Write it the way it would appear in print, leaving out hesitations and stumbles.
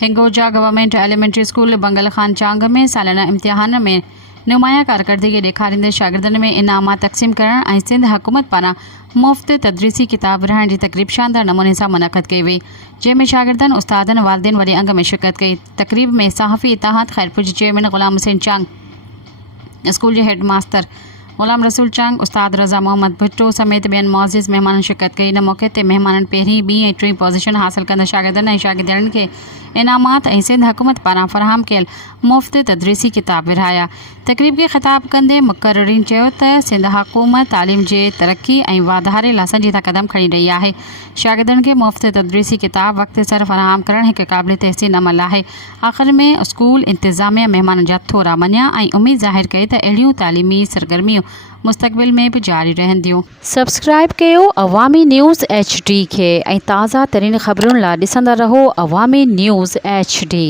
हिंगोजा government elementary school बंगल खान चांग में सालाना इम्तिहान में नुमाया कारकर्दगी ॾेखारींदड़ शागिर्दनि में इनामात तक़सीम करण ऐं सिंध हुकूमत पारां मुफ़्त तदरीसी किताब विरहाइण जी तक़रीब शानदार नमूने सां मुनक़द कई वई, जंहिंमें शागिर्दनि उस्तादनि वालिदैन वॾे अंग में शिरकत कई। तक़रीब में सहाफ़ी इतिहाद ख़ैरपुर जी चेयरमैन ग़ुलाम हुसैन चांग, स्कूल जे हेड मास्टर ग़ुलाम रसूल चांग, उस्ताद रज़ा मोहम्मद भुट्टो समेत ॿियनि मुअज़्ज़िज़ महिमाननि शिरकत कई। इन मौक़े ते महिमाननि पहिरीं, ॿीं ऐं टीं पोज़ीशन हासिल कंदड़ शागिर्दनि ऐं शागिर्दियुनि खे इनामात ऐं सिंध हुकूमत पारां फ़राहम कयल मुफ़्त तदरीसी किताब विरहाया। तक़रीब खे ख़िताब कंदे मुक़र्रिरीन चयो त सिंध हुकूमत तालीम जे तरक़ी ऐं वाधारे लाइ संजीदा क़दम खणी रही आहे। शागिर्दनि खे मुफ़्त तदरीसी किताब वक़्त सर फ़राहम करणु हिकु क़ाबिल तहसीन अमल आहे। आख़िर में स्कूल इंतिज़ामिया महिमाननि जा थोरा मञिया ऐं उमेद ज़ाहिर कई त अहिड़ियूं तालीमी सरगर्मियूं मुस्तक़बिल में भी जारी रहंदियूं। सब्सक्राइब कयो अवामी न्यूज़ HD खे ऐं ताज़ा तरीन ख़बरुनि लाइ ॾिसंदा रहो अवामी न्यूज़ HD।